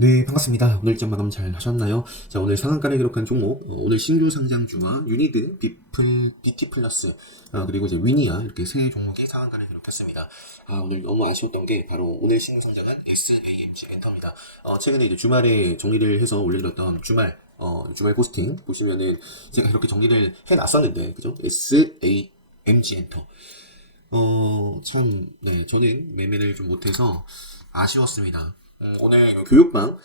네, 반갑습니다. 오늘 일정 마감 잘 하셨나요? 자, 오늘 상한가를 기록한 종목, 오늘 신규 상장 중원, 유니드, BT 플러스, 그리고 이제 위니아, 이렇게 세 종목이 상한가를 기록했습니다. 오늘 너무 아쉬웠던 게 바로 오늘 신규 상장한 SAMG 엔터입니다. 최근에 이제 주말에 정리를 해서 올려드렸던 주말 포스팅 보시면은 제가 이렇게 정리를 해놨었는데, 그죠? SAMG 엔터. 네, 저는 매매를 좀 못해서 아쉬웠습니다. 오늘 그 교육방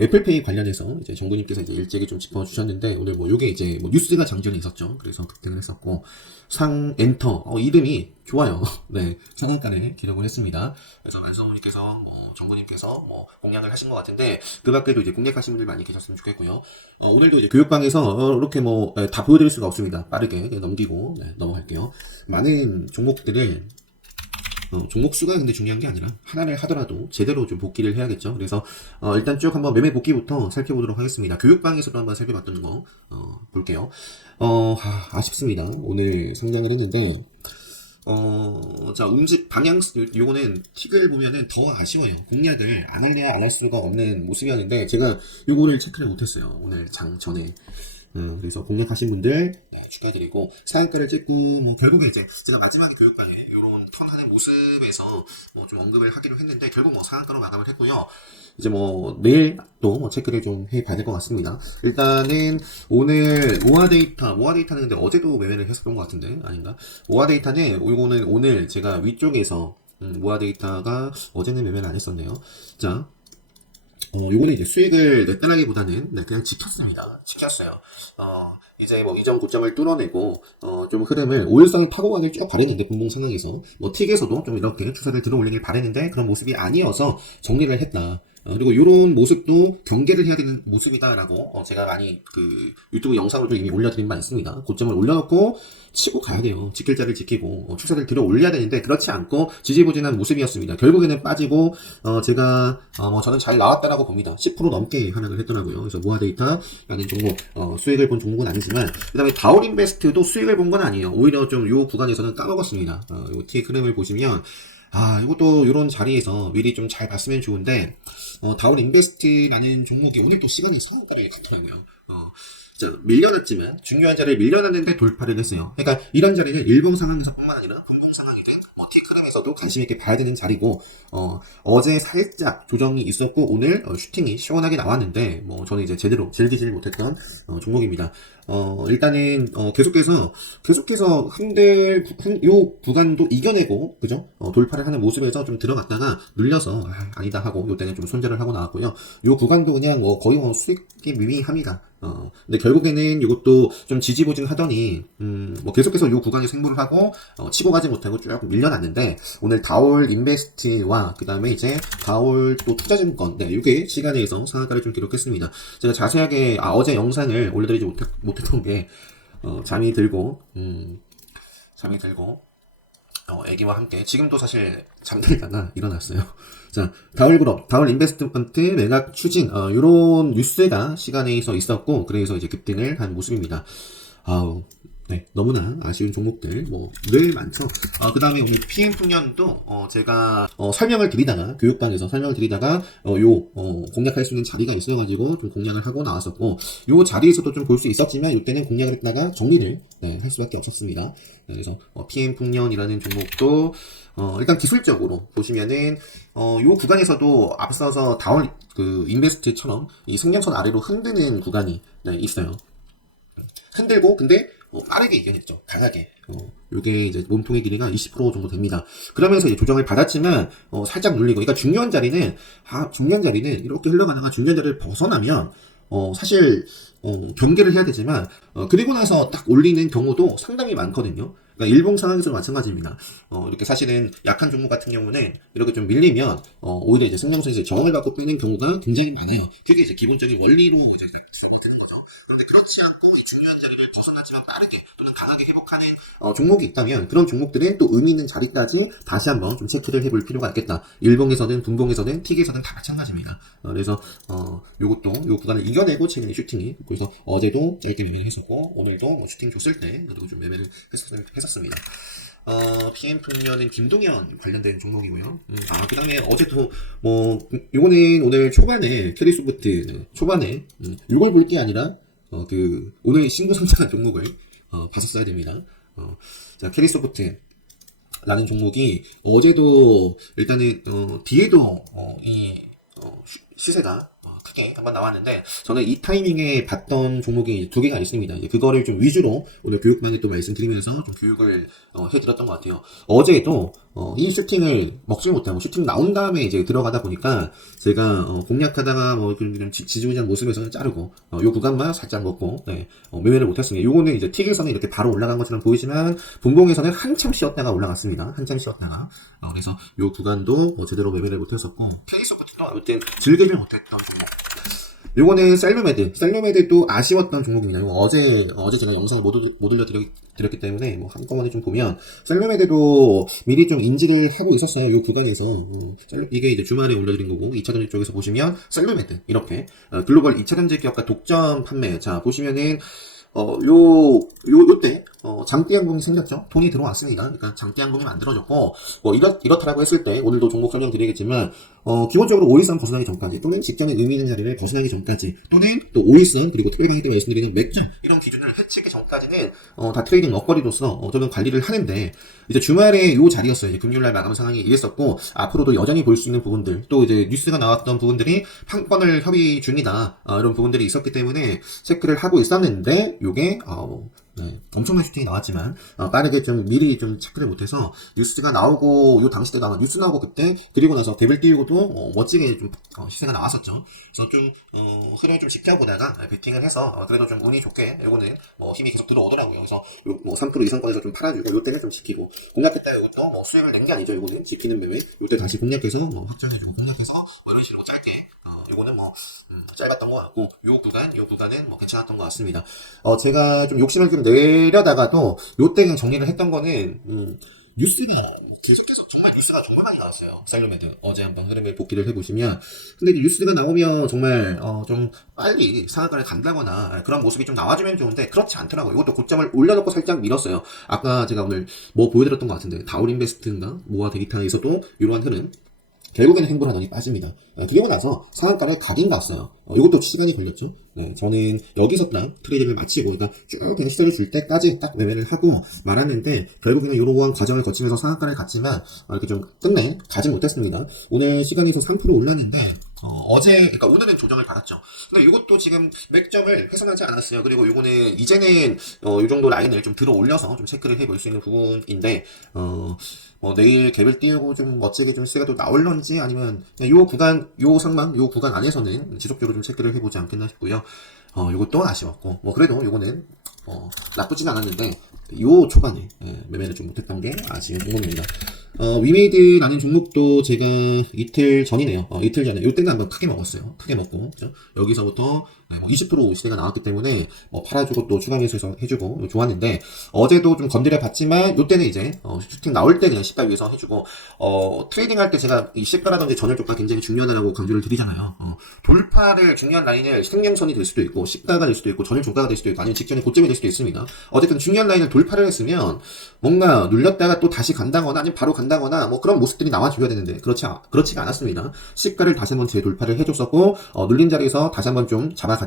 애플페이 관련해서 이제 정부님께서 이제 일찍이 좀 짚어주셨는데, 오늘 뭐 요게 이제 뭐 뉴스가 장전이 있었죠. 그래서 급등을 했었고, 상 엔터, 이름이 좋아요. 네, 상한가를 기록을 했습니다. 그래서 만성우님께서 뭐 정부님께서 뭐 공략을 하신 것 같은데, 그 밖에도 이제 공략하신 분들 많이 계셨으면 좋겠고요. 오늘도 이제 교육방에서 이렇게 뭐 다 보여드릴 수가 없습니다. 빠르게 넘기고 넘어갈게요. 많은 종목들을 종목 수가 근데 중요한 게 아니라 하나를 하더라도 제대로 좀 복귀를 해야겠죠. 그래서 일단 쭉 한번 매매 복귀부터 살펴보도록 하겠습니다. 교육방에서도 한번 살펴봤던 거 볼게요. 아쉽습니다. 오늘 상장을 했는데 자, 방향, 요거는 틱을 보면은 더 아쉬워요. 공략을 안 할래야 안 할 수가 없는 모습이었는데, 제가 요거를 체크를 못했어요. 오늘 전에. 그래서 공략하신 분들, 축하드리고, 상한가를 찍고, 뭐, 결국에 이제, 제가 마지막에 교육방에 요런 턴하는 모습에서 뭐 좀 언급을 하기로 했는데, 결국 뭐 상한가로 마감을 했고요. 이제 뭐, 내일 또 뭐 체크를 좀 해봐야 될 것 같습니다. 일단은, 오늘, 모아 데이터는 근데 어제도 매매를 했었던 것 같은데, 아닌가? 모아 데이터는, 이거는 오늘 제가 위쪽에서, 모아 데이터가 어제는 매매를 안 했었네요. 자, 요거는 이제 수익을 냈다라기보다는 그냥 지켰어요. 이제 뭐 이전 고점을 뚫어내고 좀 흐름을 오일선을 파고 가길 쭉 바랬는데, 분봉 상황에서 뭐 틱에서도 좀 이렇게 추세를 들어 올리길 바랬는데 그런 모습이 아니어서 정리를 했다. 그리고 이런 모습도 경계를 해야 되는 모습이다라고 제가 많이 그 유튜브 영상으로도 이미 올려드린 바 있습니다. 고점을 올려놓고 치고 가야 돼요. 지킬 자를 지키고 추세를 들어 올려야 되는데, 그렇지 않고 지지부진한 모습이었습니다. 결국에는 빠지고 제가 뭐 저는 잘 나왔다라고 봅니다. 10% 넘게 하락을 했더라고요. 그래서 모아데이터라는 종목 수익을 본 종목은 아니지만, 그 다음에 다올인베스트도 수익을 본 건 아니에요. 오히려 좀 요 구간에서는 까먹었습니다. 요 T 흐름을 보시면 이것도 이런 자리에서 미리 좀 잘 봤으면 좋은데, 다운 인베스트라는 종목이 오늘 또 시간이 상한가를 갔더라고요. 자, 밀려났지만, 중요한 자리를 밀려났는데 돌파를 했어요. 그러니까 이런 자리는 일봉 상황에서 뿐만 아니라 분봉 상황이든 T 흐름에서도 관심 있게 봐야 되는 자리고, 어제 살짝 조정이 있었고, 오늘 슈팅이 시원하게 나왔는데, 뭐 저는 이제 제대로 즐기질 못했던 종목입니다. 일단은 계속해서 요 구간도 이겨내고, 그죠? 돌파를 하는 모습에서 좀 들어갔다가 눌려서 아니다 하고 요때는 좀 손절을 하고 나왔고요. 요 구간도 그냥 뭐 거의 수익이 미미합니다. 근데 결국에는 이것도 좀 지지부진 하더니, 뭐 계속해서 요 구간에 생물을 하고, 치고 가지 못하고 쭉 밀려났는데, 오늘 다올 인베스트와, 그 다음에 이제 다올 또 투자증권, 요게 시간에서 상한가를 좀 기록했습니다. 제가 자세하게, 어제 영상을 올려드리지 못했던 게, 잠이 들고, 애기와 함께, 지금도 사실 잠들다가 일어났어요. 자, 다울그룹, 다울 인베스트먼트 매각 추진, 요런 뉴스가 시간에서 있었고, 그래서 이제 급등을 한 모습입니다. 네, 너무나 아쉬운 종목들, 늘 많죠. 그 다음에 오늘 PM풍년도, 제가, 교육방에서 설명을 드리다가, 공략할 수 있는 자리가 있어가지고, 좀 공략을 하고 나왔었고, 요 자리에서도 좀 볼 수 있었지만, 요때는 공략을 했다가 정리를, 할 수밖에 없었습니다. 그래서, PM풍년이라는 종목도, 일단 기술적으로 보시면은, 요 구간에서도 앞서서 인베스트처럼, 이 생명선 아래로 흔드는 구간이, 있어요. 흔들고, 근데, 빠르게 이겨냈죠. 강하게. 요게 이제 몸통의 길이가 20% 정도 됩니다. 그러면서 이제 조정을 받았지만, 살짝 눌리고. 그러니까 중요한 자리는 이렇게 흘러가다가 중요한 자리를 벗어나면, 사실, 경계를 해야 되지만, 그리고 나서 딱 올리는 경우도 상당히 많거든요. 그러니까 일봉 상황에서도 마찬가지입니다. 이렇게 사실은 약한 종목 같은 경우는 이렇게 좀 밀리면, 오히려 이제 승량선에서 저항을 받고 빼는 경우가 굉장히 많아요. 그게 이제 기본적인 원리로 이제 드는 거죠. 그런데 그렇지 않고 이 중요한 자리를 벗어나지만 빠르게 또는 강하게 회복하는 종목이 있다면, 그런 종목들은 또 의미 있는 자리까지 다시 한번 좀 체크를 해볼 필요가 있겠다. 일봉에서든 분봉에서든 틱에서든 다 마찬가지입니다. 그래서 요것도 요 구간을 이겨내고 최근에 슈팅이, 그래서 어제도 짧게 매매를 했었고, 오늘도 슈팅 줬을 때 그리고 좀 매매를 했었습니다. PM 풍년은 김동현 관련된 종목이고요. 그 다음에 어제도, 요거는 오늘 초반에, 캐리소프트, 네, 초반에, 요걸 볼 게 아니라, 오늘 신고 상장한 종목을, 봤었어야 됩니다. 자, 캐리소프트. 라는 종목이 어제도 일단은 뒤에도 시세가 크게 한번 나왔는데 저는 이 타이밍에 봤던 종목이 두 개가 있습니다. 이제 그거를 좀 위주로 오늘 교육방에 또 말씀드리면서 좀 교육을 해드렸던 것 같아요. 어제도 이 슈팅을 먹지 못하고 슈팅 나온 다음에 이제 들어가다 보니까 제가 공략하다가 좀 지지부진한 모습에서 자르고 요 구간만 살짝 먹고 네, 매매를 못했습니다. 요거는 이제 틱에서는 이렇게 바로 올라간 것처럼 보이지만 분봉에서는 한참 쉬었다가 올라갔습니다. 한참 쉬었다가 그래서 요 구간도 제대로 매매를 못했었고 케이스부터도 이때 즐기질 못했던 종목. 요거는 셀로메드도 아쉬웠던 종목입니다. 이거 어제 제가 영상을 못 올려드렸기 때문에 한꺼번에 좀 보면 셀로메드도 미리 좀 인지를 하고 있었어요. 요 구간에서 이게 이제 주말에 올려드린 거고 2차전지 쪽에서 보시면 셀로메드 이렇게 글로벌 2차전지 기업과 독점 판매 자 보시면은 요때, 장대 항공이 생겼죠? 돈이 들어왔습니다. 그러니까 장대 항공이 만들어졌고, 이렇다라고 했을 때, 오늘도 종목 설명드리겠지만, 기본적으로 5일선 벗어나기 전까지, 또는 직전에 의미 있는 자리를 벗어나기 전까지, 또는 또 5일선, 그리고 특별히 강의 때 말씀드리는 맥점, 이런 기준을 해치기 전까지는, 다 트레이딩 먹거리로서, 저는 관리를 하는데, 이제 주말에 요 자리였어요. 이제 금요일날 마감 상황이 이랬었고, 앞으로도 여전히 볼 수 있는 부분들, 또 이제 뉴스가 나왔던 부분들이 판권을 협의 중이다, 이런 부분들이 있었기 때문에 체크를 하고 있었는데, 요게, 네, 엄청난 슈팅이 나왔지만 빠르게 좀 미리 좀 체크를 못해서 뉴스가 나오고 요 당시 때도 아마 뉴스 나오고 그때 그리고 나서 대벨 띄우고도 멋지게 좀 시세가 나왔었죠. 그래서 좀 흐름을 좀 지켜보다가 베팅을 해서 그래도 좀 운이 좋게 요거는 힘이 계속 들어오더라고요. 그래서 요 3% 이상권에서 좀 팔아주고 요때는 좀 지키고 공략했다 요것도 수익을 낸 게 아니죠. 요거는 지키는 매매 요때 다시 공략해서 확장해주고 공략해서 이런 식으로 짧게 요거는 짧았던 것 같고 요 구간은 괜찮았던 것 같습니다. 제가 좀 욕심을 좀 내려다가도 요때 그냥 정리를 했던 거는 뉴스가 계속해서 뉴스가 정말 많이 나왔어요. 셀로메드 어제 한번 흐름을 복기를 해보시면 근데 이제 뉴스가 나오면 정말 좀 빨리 상한가를 간다거나 그런 모습이 좀 나와주면 좋은데 그렇지 않더라고요. 이것도 고점을 올려놓고 살짝 밀었어요. 아까 제가 오늘 보여드렸던 것 같은데 다울인베스트인가 모아 데이터에서도 이러한 흐름 결국에는 행보하더니 빠집니다. 그리고 나서 상한가를 가긴 갔어요. 이것도 시간이 걸렸죠. 네, 저는 여기서 딱 트레이딩을 마치고, 그러니까 쭉 그냥 시세를 줄 때까지 딱 매매를 하고 말았는데, 결국에는 이러한 과정을 거치면서 상한가를 갔지만, 이렇게 좀 끝내 가지 못했습니다. 오늘 시간에서 3% 올랐는데, 그러니까 오늘은 조정을 받았죠. 근데 이것도 지금 맥점을 훼손하지 않았어요. 그리고 요거는 이제는 이 정도 라인을 좀 들어 올려서 좀 체크를 해볼 수 있는 부분인데, 내일 갭을 띄우고 좀 멋지게 좀 시세가 또 나올런지 아니면 요 구간, 요 구간 안에서는 지속적으로 좀 체크를 해보지 않겠나 싶고요. 요것도 아쉬웠고, 그래도 요거는, 나쁘진 않았는데, 요 초반에, 매매를 좀 못했던 게 아쉬운 부분입니다. 위메이드라는 종목도 제가 이틀 전이네요. 이틀 전에. 요때는 한번 크게 먹었어요. 크게 먹고. 그죠? 여기서부터 20% 시대가 나왔기 때문에, 팔아주고 또 추가 매수해서 해주고, 좋았는데, 어제도 좀 건드려 봤지만, 요때는 이제, 슈팅 나올 때 그냥 시가 위에서 해주고, 트레이딩 할 때 제가 이 시가라든지 전열 쪽가 굉장히 중요하다고 강조를 드리잖아요. 돌파를 중요한 라인을 생명선이 될 수도 있고, 시가가 될 수도 있고, 전열 종가가 될 수도 있고, 아니면 직전에 고점이 될 수도 있습니다. 어쨌든 중요한 라인을 돌파를 했으면, 뭔가 눌렸다가 또 다시 간다거나, 아니면 바로 간다거나, 그런 모습들이 나와줘야 되는데, 그렇지가 않았습니다. 시가를 다시 한번 재돌파를 해줬었고, 눌린 자리에서 다시 한번 좀 잡아갔지만,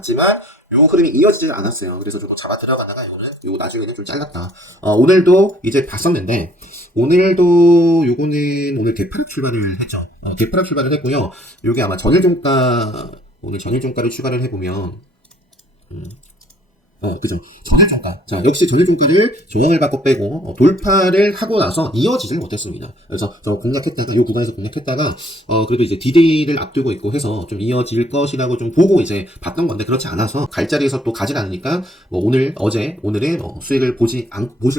요 흐름이 이어지지 않았어요. 그래서 조금 잡아 들어가다가 요거 나중에는 좀 잘랐다. 오늘도 이제 봤었는데, 요거는 오늘 개파락 출발을 했죠. 개파락 출발을 했고요. 요게 아마 오늘 전일 종가를 추가를 해보면, 그죠. 전일종가. 자, 역시 전일종가를 저항을 받고 빼고, 돌파를 하고 나서 이어지질 못했습니다. 그래서 요 구간에서 공략했다가, 그래도 이제 디데이를 앞두고 있고 해서 좀 이어질 것이라고 좀 보고 이제 봤던 건데, 그렇지 않아서 갈 자리에서 또 가질 않으니까, 오늘은 수익을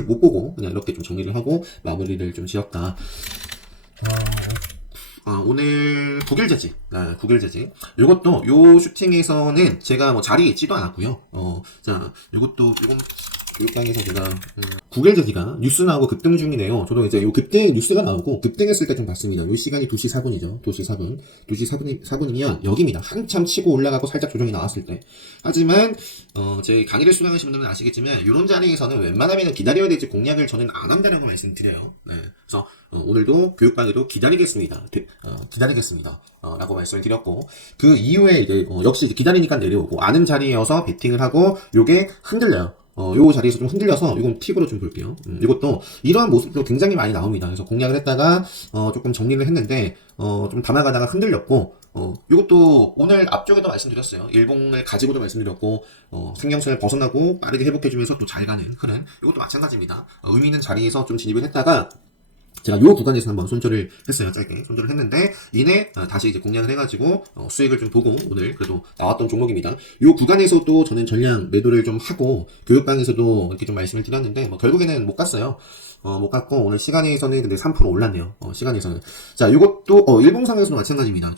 못 보고, 그냥 이렇게 좀 정리를 하고, 마무리를 좀 지었다. 오늘 국일제지. 요것도 요 슈팅에서는 제가 자리에 있지도 않았고요. 자, 요건 교육방에서 제가 구글저지가 뉴스 나오고 급등 중이네요. 저도 이제 요 급등 뉴스가 나오고 급등했을 때 좀 봤습니다. 요 시간이 2시 4분이죠. 2시 4분. 2시 4분이면 여기입니다. 한참 치고 올라가고 살짝 조정이 나왔을 때. 하지만 제 강의를 수강하신 분들은 아시겠지만 이런 자리에서는 웬만하면 기다려야 되지 공략을 저는 안 한다라고 말씀드려요. 네. 그래서 오늘도 교육방에도 기다리겠습니다. 기다리겠습니다. 라고 말씀을 드렸고 그 이후에 이제 역시 기다리니까 내려오고 아는 자리여서 베팅을 하고 요게 흔들려요. 요 자리에서 좀 흔들려서 이건 팁으로 좀 볼게요. 이것도 이러한 모습도 굉장히 많이 나옵니다. 그래서 공략을 했다가 조금 정리를 했는데 좀 담아가다가 흔들렸고 이것도 오늘 앞쪽에도 말씀드렸어요. 일봉을 가지고도 말씀드렸고 생명선을 벗어나고 빠르게 회복해주면서 또 잘 가는 흐름 이것도 마찬가지입니다. 의미 있는 자리에서 좀 진입을 했다가 제가 요 구간에서 한번 손절을 했어요. 짧게 손절을 했는데 이내 다시 이제 공략을 해가지고 수익을 좀 보고 오늘 그래도 나왔던 종목입니다. 요 구간에서도 저는 전량 매도를 좀 하고 교육방에서도 이렇게 좀 말씀을 드렸는데 결국에는 못 갔어요. 못 갔고 오늘 시간에서는 근데 3% 올랐네요. 시간에서는 자 요것도 일봉상에서도 마찬가지입니다.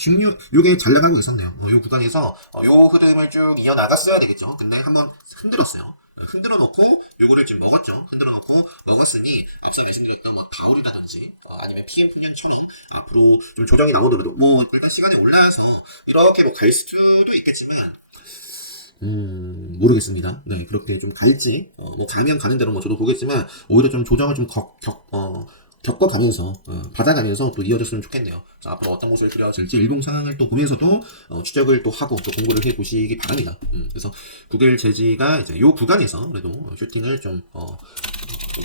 요게 잘 나가고 있었네요. 요 구간에서 요 흐름을 쭉 이어나갔어야 되겠죠. 근데 한번 흔들었어요. 흔들어 놓고 요거를 지금 먹었죠. 흔들어 놓고 먹었으니 앞서 말씀드렸던 가오리라든지 아니면 PM 풍년처럼 앞으로 좀 조정이 나오더라도 일단 시간이 올라서 이렇게 갈 수도 있겠지만 모르겠습니다. 네, 그렇게 좀 갈지, 가면 가는 대로 저도 보겠지만, 오히려 좀 조정을 좀 겪어가면서, 받아가면서 또 이어졌으면 좋겠네요. 자, 앞으로 어떤 모습을 그려질지 일봉 상황을 또 보면서도, 추적을 또 하고, 또 공부를 해 보시기 바랍니다. 그래서, 구글 재지가 이제 요 구간에서 그래도 슈팅을 좀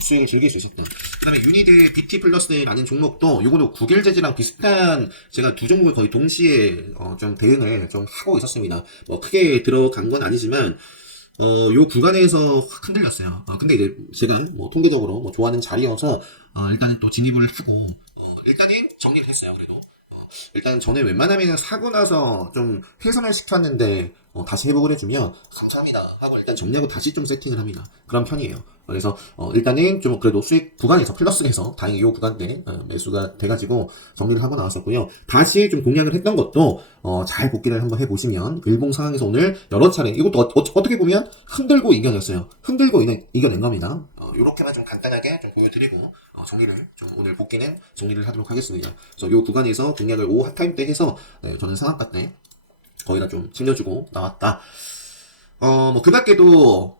수익을 즐길 수 있었던. 그 다음에 유니드 BT 플러스라는 종목도 요거도 구글 재지랑 비슷한 제가 두 종목을 거의 동시에 좀 대응을 좀 하고 있었습니다. 크게 들어간 건 아니지만 요 구간에서 확 흔들렸어요. 근데 이제 제가 통계적으로 좋아하는 자리여서 일단은 또 진입을 하고 일단은 정리를 했어요. 그래도 일단 전에 웬만하면 사고 나서 좀 훼손을 시켰는데 다시 회복을 해주면 감사합니다 하고 일단 정리하고 다시 좀 세팅을 합니다. 그런 편이에요. 그래서 일단은 좀 그래도 수익 구간에서 플러스를 해서 다행히 이 구간 때 매수가 돼가지고 정리를 하고 나왔었고요. 다시 좀 공략을 했던 것도 잘 복귀를 한번 해보시면 일봉 상황에서 오늘 여러 차례 이것도 어떻게 보면 흔들고 이겨냈어요. 흔들고 이겨낸 겁니다. 요렇게만 좀 간단하게 좀 보여드리고 정리를 좀 오늘 복귀는 정리를 하도록 하겠습니다. 그래서 요 구간에서 공략을 오후 핫타임 때 해서 저는 상한가 때 거의 다 좀 챙겨주고 나왔다. 그 밖에도,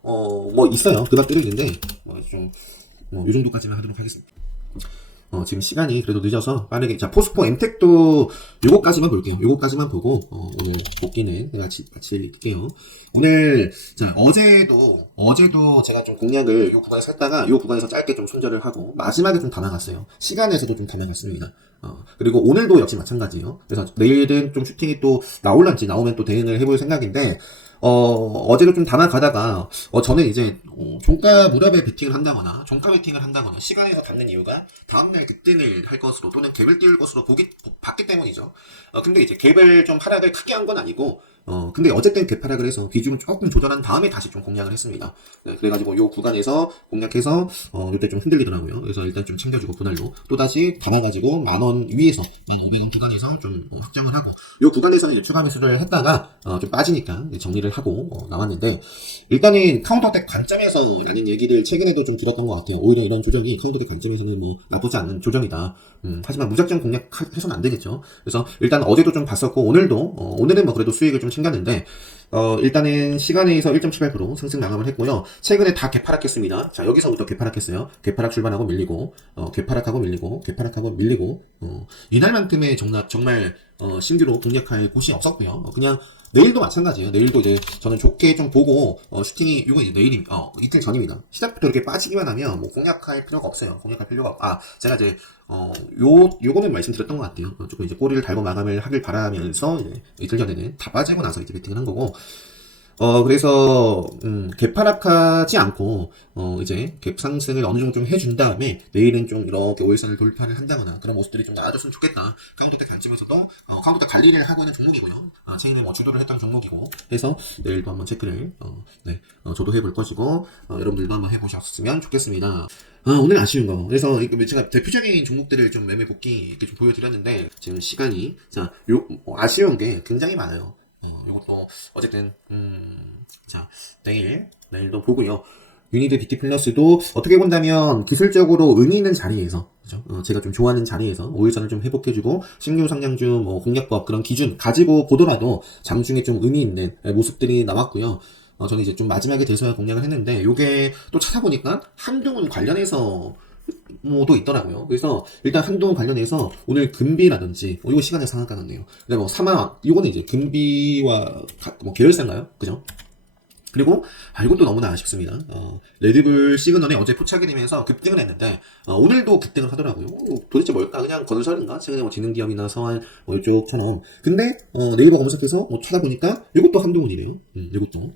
있어요. 그 밖에도 있는데, 요 정도까지만 하도록 하겠습니다. 지금 시간이 그래도 늦어서 빠르게, 자, 포스코 엠텍도 요거까지만 볼게요. 요거까지만 보고, 오늘 복귀는 같이 할게요. 오늘, 자, 어제도 제가 좀 공략을 요 구간에서 했다가 요 구간에서 짧게 좀 손절을 하고, 마지막에 좀 담아갔어요. 시간에서도 좀 담아갔습니다. 그리고 오늘도 역시 마찬가지예요. 그래서 내일은 좀 슈팅이 또 나올란지 나오면 또 대응을 해볼 생각인데, 어제도 좀 담아가다가, 저는 이제, 종가 무렵에 베팅을 한다거나, 종가 베팅을 한다거나, 시간에서 갖는 이유가, 다음날 급등을 할 것으로, 또는 갭을 띄울 것으로 봤기 때문이죠. 근데 이제 갭을 좀 하락을 크게 한 건 아니고, 근데 어쨌든 갭 하락을 해서 비중을 조금 조절한 다음에 다시 좀 공략을 했습니다. 네, 그래가지고 요 구간에서 공략해서, 요때 좀 흔들리더라고요. 그래서 일단 좀 챙겨주고, 분할로. 또다시 담아가지고, 10,000원 위에서, 1,500원 구간에서 좀 확정을 하고, 요 구간에서는 이제 추가 매수를 했다가, 좀 빠지니까 정리를 하고, 나왔는데, 일단은 카운터텍 관점에서 라는 얘기를 최근에도 좀 들었던 것 같아요. 오히려 이런 조정이 카운터텍 관점에서는 나쁘지 않은 조정이다. 하지만 무작정 공략해서는 안 되겠죠. 그래서 일단 어제도 좀 봤었고, 오늘은 그래도 수익을 좀 챙겼는데, 일단은 시간에서 1.78% 상승 마감을 했고요. 최근에 다 개파락했습니다. 자, 여기서부터 개파락했어요. 개파락 출발하고 밀리고, 개파락하고 밀리고, 개파락하고 밀리고, 이날만큼의 정말, 신규로 공략할 곳이 없었고요. 그냥, 내일도 마찬가지예요. 내일도 이제 저는 좋게 좀 보고 슈팅이 이거 이제 내일입니다. 이틀 전입니다. 시작부터 이렇게 빠지기만 하면 공략할 필요가 없어요. 공략할 필요가 제가 이제 요거는 말씀드렸던 것 같아요. 조금 이제 꼬리를 달고 마감을 하길 바라면서 이제 이틀 전에는 다 빠지고 나서 이제 베팅을 한 거고. 그래서, 갭하락하지 않고, 이제, 갭 상승을 어느 정도 좀 해준 다음에, 내일은 좀 이렇게 5일선을 돌파를 한다거나, 그런 모습들이 좀 나아졌으면 좋겠다. 카운터텍 관점에서도, 카운터텍 관리를 하고 있는 종목이고요. 최근에 주도를 했던 종목이고, 해서, 내일도 한번 체크를, 저도 해볼 것이고, 여러분들도 한번 해보셨으면 좋겠습니다. 오늘 아쉬운 거. 그래서, 제가 대표적인 종목들을 좀 매매 복귀 이렇게 좀 보여드렸는데, 지금 시간이, 자, 아쉬운 게 굉장히 많아요. 요것도 어쨌든 자 내일도 보고요. 유니드 BT 플러스도 어떻게 본다면 기술적으로 의미 있는 자리에서, 그죠? 제가 좀 좋아하는 자리에서 5일선을 좀 회복해주고, 신규 상향주, 뭐, 공략법, 그런 기준 가지고 보더라도 장중에 좀 의미 있는 모습들이 나왔고요. 저는 이제 좀 마지막에 돼서야 공략을 했는데, 요게 또 찾아보니까 한동훈 관련해서 뭐도 있더라고요. 그래서 일단 한동훈 관련해서 오늘 금비라든지 이거 시간에 상한가 났네요. 근데 뭐 이거는 이제 금비와 뭐 계열사인가요? 그죠? 그리고 이것도 너무나 아쉽습니다. 레드불 시그널이 어제 포착이 되면서 급등을 했는데 오늘도 급등을 하더라고요. 도대체 뭘까? 그냥 건설인가? 최근에 뭐 지능기업이나 서한 뭐 이쪽처럼. 근데 네이버 검색해서 뭐 찾아보니까 이것도 한동훈이래요. 이것도.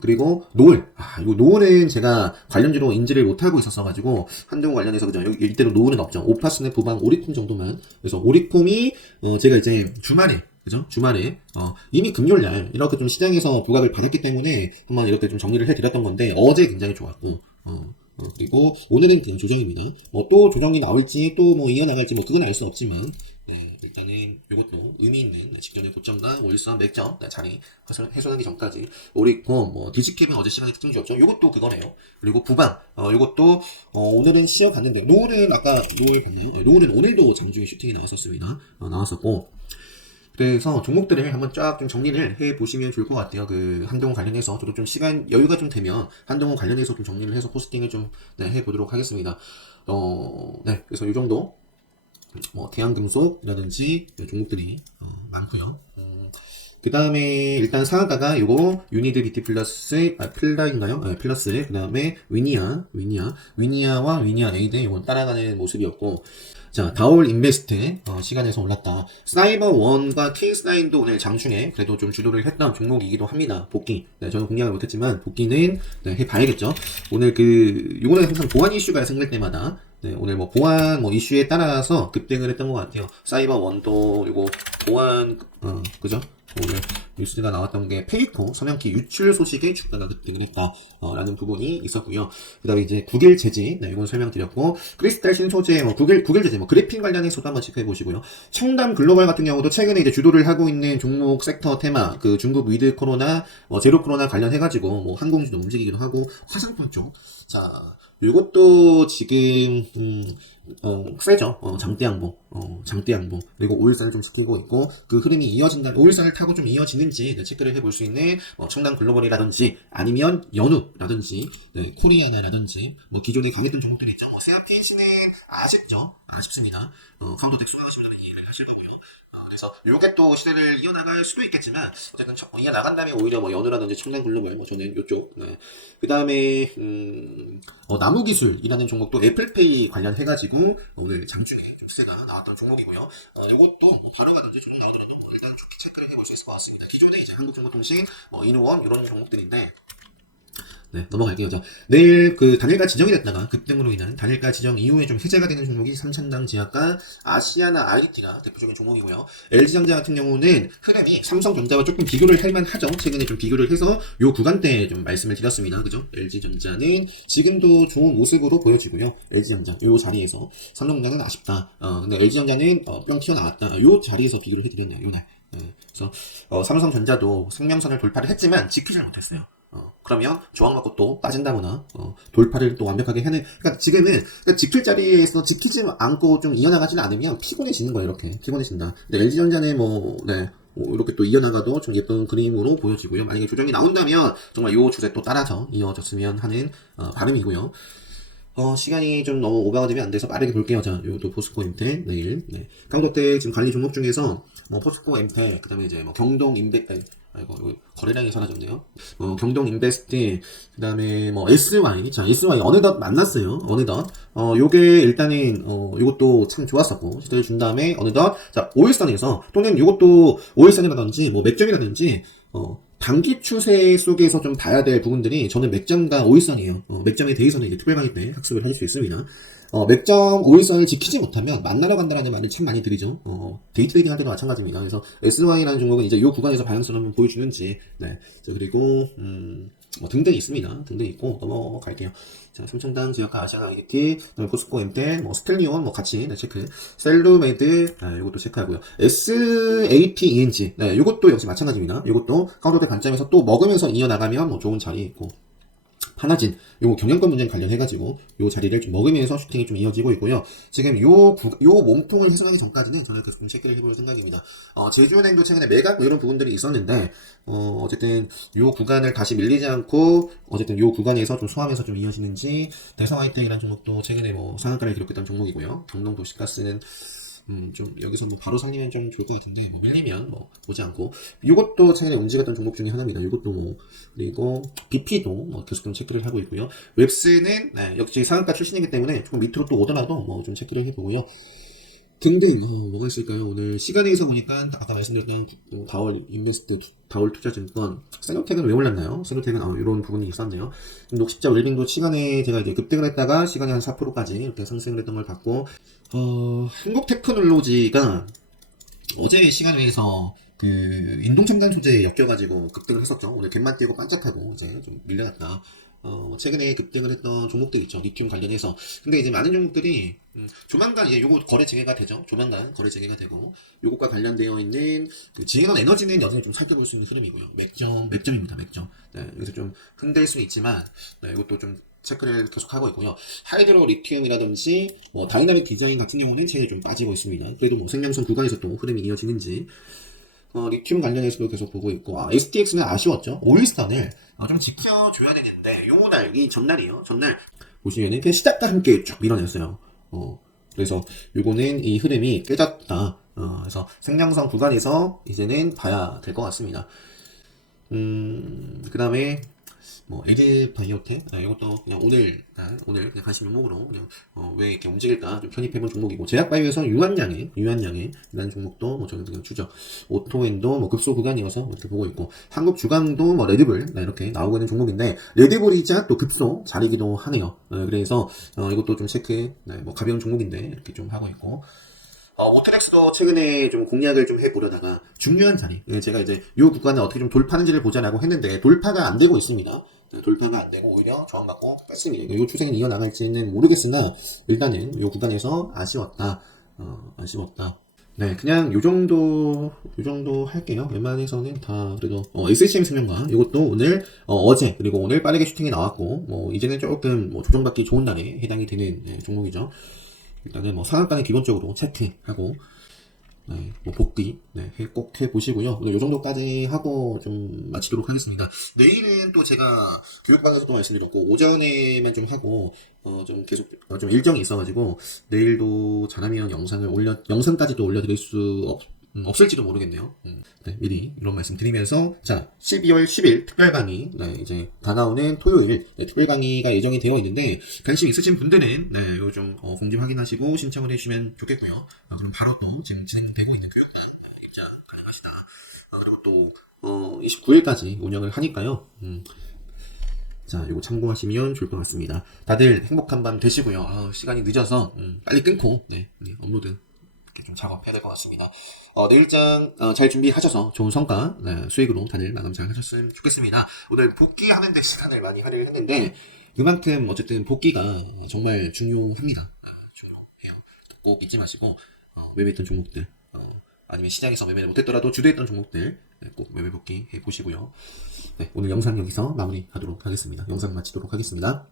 그리고 노을. 이거 노을은 제가 관련주로 인지를 못하고 있었어가지고, 한동훈 관련해서, 그죠? 여기 이때도 노을은 없죠. 오파스네 부방 오리콤 정도만. 그래서 오리콤이, 제가 이제 주말에, 그죠? 주말에, 이미 금요일날, 이렇게 좀 시장에서 부각을 받았기 때문에, 한번 이렇게 좀 정리를 해드렸던 건데, 어제 굉장히 좋았고, 그리고 오늘은 그냥 조정입니다. 또 조정이 나올지, 또 뭐 이어나갈지, 뭐 그건 알 수 없지만, 네, 일단은 이것도 의미 있는 직전의 고점과 월선 맥점 자리 훼손하기 전까지 오리콤 뭐 디지캡은 어제 시간에 특징주였죠. 이것도 그거네요. 그리고 부방 이것도 오늘은 쉬어갔는데 노을은 아까 노을 봤나요? 네, 노을은 오늘도 장중에 슈팅이 나왔었습니다. 나왔었고 그래서 종목들을 한번 쫙 좀 정리를 해 보시면 좋을 것 같아요. 그 한동훈 관련해서 저도 좀 시간 여유가 좀 되면 한동훈 관련해서 좀 정리를 해서 포스팅을 좀 해 보도록 하겠습니다. 네, 그래서 이 정도. 뭐 대한금속이라든지 종목들이 많고요. 그 다음에 일단 상한가가 요거 유니드 BT 플러스 플라인가요? 네, 플러스. 그 다음에 위니아와 위니아 에이드 요건 따라가는 모습이었고, 자 다올 인베스트 시간에서 올랐다. 사이버원과 KS9도 오늘 장중에 그래도 좀 주도를 했던 종목이기도 합니다. 복귀. 네, 저는 공략을 못했지만 복귀는 해봐야겠죠. 오늘 요거는 항상 보안 이슈가 생길 때마다 네, 오늘 뭐 보안 이슈에 따라서 급등을 했던 것 같아요. 사이버원도 요거 보안 그죠? 오늘 뉴스가 나왔던 게 페이코 서명키 유출 소식에 주가가 급등을 했다 라는 부분이 있었고요. 그 다음에 이제 구길 재지, 네, 이건 설명드렸고, 크리스탈 신소재, 구길 재지, 그래핀 관련해서도 한번 체크해 보시고요. 청담 글로벌 같은 경우도 최근에 이제 주도를 하고 있는 종목 섹터 테마, 중국 위드 코로나, 제로 코로나 관련해가지고, 뭐 항공주도 움직이기도 하고, 화장품 쪽. 자, 요것도 지금, 세죠. 장대양봉. 그리고 5일선을 좀 지키고 있고, 그 흐름이 이어진다, 5일선을 타고 좀 이어지는지, 체크를 해볼 수 있는, 청담 글로벌이라든지, 아니면 연우라든지, 네, 코리아나라든지, 기존에 강했던 종목들이 있죠. 세아피시는 아쉽습니다. 카운터텍 수강하신 분들은 이해를 하실 거고요. 그래서 요게 또 시대를 이어나갈 수도 있겠지만 어쨌든 이어나간다면 오히려 연우라든지 청담 글로벌 저는 요쪽. 네. 그 다음에 나무기술이라는 종목도 애플페이 관련해가지고 오늘 장중에 좀 시세가 나왔던 종목이고요. 요것도 바로 가든지 종목 나오더라도 일단 좋게 체크를 해볼 수 있을 것 같습니다. 기존에 이제 한국정보통신, 인후원 이런 종목들인데. 네, 넘어갈게요. 내일 단일가 지정이 됐다가 급등으로 인한 단일가 지정 이후에 좀 해제가 되는 종목이 삼천당 제약과 아시아나 IDT가 대표적인 종목이고요. LG전자 같은 경우는 흐름이 삼성전자와 조금 비교를 할 만하죠. 최근에 좀 비교를 해서 요 구간대 좀 말씀을 드렸습니다. 그죠? LG전자는 지금도 좋은 모습으로 보여지고요. LG전자 요 자리에서 삼성전자는 아쉽다. 근데 LG전자는 뿅 튀어나왔다. 요 자리에서 비교를 해드리네요. 요날. 그래서 삼성전자도 생명선을 돌파를 했지만 지키질 못했어요. 그러면 저항받고 또 빠진다거나 돌파를 또 완벽하게 해내. 그러니까 지금은 지킬 자리에서 지키지 않고 좀 이어나가지는 않으면 피곤해지는 거예요. 이렇게 피곤해진다. 근데 LG전자는 이렇게 또 이어나가도 좀 예쁜 그림으로 보여지고요. 만약에 조정이 나온다면 정말 요 추세 또 따라서 이어졌으면 하는 바람이고요. 시간이 좀 너무 오버가 되면 안 돼서 빠르게 볼게요. 자, 요것도 포스코 임텍 내일. 네. 강도텍 지금 관리 종목 중에서 포스코 임텍, 그다음에 이제 경동 임텍, 거래량이 사라졌네요. 경동 인베스트, 그 다음에 SY. 자, SY 어느덧 만났어요. 어느덧. 요게 일단은, 요것도 참 좋았었고, 시대를 준 다음에 어느덧, 자, 5일선에서, 또는 요것도 5일선이라든지, 맥점이라든지, 단기 추세 속에서 좀 봐야 될 부분들이 저는 맥점과 5일선이에요. 맥점에 대해서는 이제 특별 강의 때 학습을 하실 수 있습니다. 맥점 5일선을 지키지 못하면 만나러 간다라는 말을 참 많이 드리죠. 데이 트레이딩 할 때도 마찬가지입니다. 그래서 SY라는 종목은 이제 이 구간에서 방향성을 한번 보여주는지, 네. 자, 그리고, 등등 있습니다. 등등 있고, 넘어갈게요. 자, 삼천당 지역과 아시아나 IDT, 포스코 엠텍, 스텔리온, 같이, 네, 체크. 셀루메드, 요것도 체크하고요. SAPENG, 네, 요것도 역시 마찬가지입니다. 요것도 카운터대 관점에서 또 먹으면서 이어나가면 좋은 자리에 있고. 하나진 요 경영권 문제 관련해가지고 요 자리를 좀 먹으면서 슈팅이 좀 이어지고 있고요. 지금 요 몸통을 훼손하기 전까지는 저는 계속 좀 체크를 해볼 생각입니다. 제주은행도 최근에 매각 뭐 이런 부분들이 있었는데 어쨌든 요 구간을 다시 밀리지 않고 어쨌든 요 구간에서 좀 소화하면서 좀 이어지는지, 대성하이텍이라는 종목도 최근에 뭐 상한가를 기록했던 종목이고요. 경동도시가스는 좀 여기서 뭐 바로 살리면 좀 좋을 것 같은데 뭐 밀리면 뭐 보지 않고, 이것도 최근에 움직였던 종목 중에 하나입니다. 이것도 뭐, 그리고 BP도 뭐 계속 좀 체크를 하고 있고요. 웹스는 역시 상한가 출신이기 때문에 조금 밑으로 또 오더라도 뭐 좀 체크를 해보고요. 등등 뭐가 있을까요? 오늘 시간에서 보니까 아까 말씀드렸던 다월 인베스트, 다월 투자증권, 세노텍은 왜 올랐나요? 세노텍은 이런 부분이 있었네요. 녹십자 웰빙도 시간에 제가 이제 급등을 했다가 시간에 한 4%까지 이렇게 상승을 했던 걸 봤고, 한국테크놀로지가 어제 시간에서 그 인동첨단 소재에 엮여가지고 급등을 했었죠. 오늘 갭만 띄고 반짝하고 이제 좀 밀려났다. 최근에 급등을 했던 종목들 있죠. 리튬 관련해서. 근데 이제 많은 종목들이 조만간 이제 요거 거래 재개가 되죠. 조만간 거래 재개가 되고, 요것과 관련되어 있는 그 지앤원 에너지는 여전히 좀 살펴볼 수 있는 흐름이고요. 맥점입니다. 맥점. 네, 여기서 좀 흔들 수 있지만, 네, 이것도 좀 체크를 계속 하고 있고요. 하이드로 리튬이라든지 뭐 다이나믹 디자인 같은 경우는 최근에 좀 빠지고 있습니다. 그래도 뭐 생명선 구간에서 또 흐름이 이어지는지, 리튬 관련해서도 계속 보고 있고, STX는 아쉬웠죠. 오일스탄을 좀 지켜줘야 되는데, 이 전날이에요. 전날 보시면은 그냥 시작과 함께 쭉 밀어냈어요. 그래서 요거는 이 흐름이 깨졌다. 그래서 생명선 구간에서 이제는 봐야 될 것 같습니다. 그 다음에 뭐 에드 바이오텍, 이것도 그냥 오늘 그냥 관심 종목으로 그냥 왜 이렇게 움직일까 좀 편입해본 종목이고, 제약바이오에서 유한양해라는 종목도 뭐 저는 그냥 주죠. 오토엔도 뭐 급소 구간이어서 이렇게 보고 있고, 한국 주강도 뭐 레드불 이렇게 나오고 있는 종목인데, 레드불이자 또 급소 자리기도 하네요. 그래서 이것도 좀 체크, 뭐 가벼운 종목인데 이렇게 좀 하고 있고, 오트렉스도 최근에 좀 공략을 좀 해보려다가 중요한 자리, 제가 이제 요 구간을 어떻게 좀 돌파하는지를 보자라고 했는데 돌파가 안 되고 있습니다. 돌파가 안 되고 오히려 저항받고 뺐습니다. 요 추세는 이어나갈지는 모르겠으나 일단은 요 구간에서 아쉬웠다. 네, 그냥 요 정도 할게요. 웬만해서는 다 그래도 SCM 생명과 이것도 오늘 어제 그리고 오늘 빠르게 슈팅이 나왔고, 뭐 이제는 조금 뭐 조정받기 좋은 날에 해당이 되는 종목이죠. 일단은 뭐 상한가는 기본적으로 체크하고, 뭐 복귀 꼭 해보시고요. 오늘 요 정도까지 하고 좀 마치도록 하겠습니다. 내일은 또 제가 교육방에서도 말씀드렸고 오전에만 좀 하고 좀 계속 좀 일정이 있어가지고 내일도 잘하면 영상까지도 올려드릴 수 없을지도 모르겠네요. 네, 미리 이런 말씀 드리면서, 자, 12월 10일 특별 강의, 이제 다가오는 토요일 특별 강의가 예정이 되어 있는데, 관심 있으신 분들은 요즘 공지 확인하시고 신청을 해주시면 좋겠고요. 그럼 바로 또 지금 진행되고 있는 교육방 입장 가능하시다. 그리고 또 29일까지 운영을 하니까요. 자, 이거 참고하시면 좋을 것 같습니다. 다들 행복한 밤 되시고요. 시간이 늦어서 빨리 끊고 업로드 좀 작업해야 될 것 같습니다. 내일장 잘 준비하셔서 좋은 성과, 수익으로 다들 마감 잘 하셨으면 좋겠습니다. 오늘 복귀하는데 시간을 많이 할애를 했는데 그만큼 어쨌든 복귀가 정말 중요합니다. 중요해요. 꼭 잊지 마시고 매매했던 종목들, 아니면 시장에서 매매를 못했더라도 주도했던 종목들 꼭 매매 복귀 해보시고요. 네, 오늘 영상 여기서 마무리하도록 하겠습니다. 영상 마치도록 하겠습니다.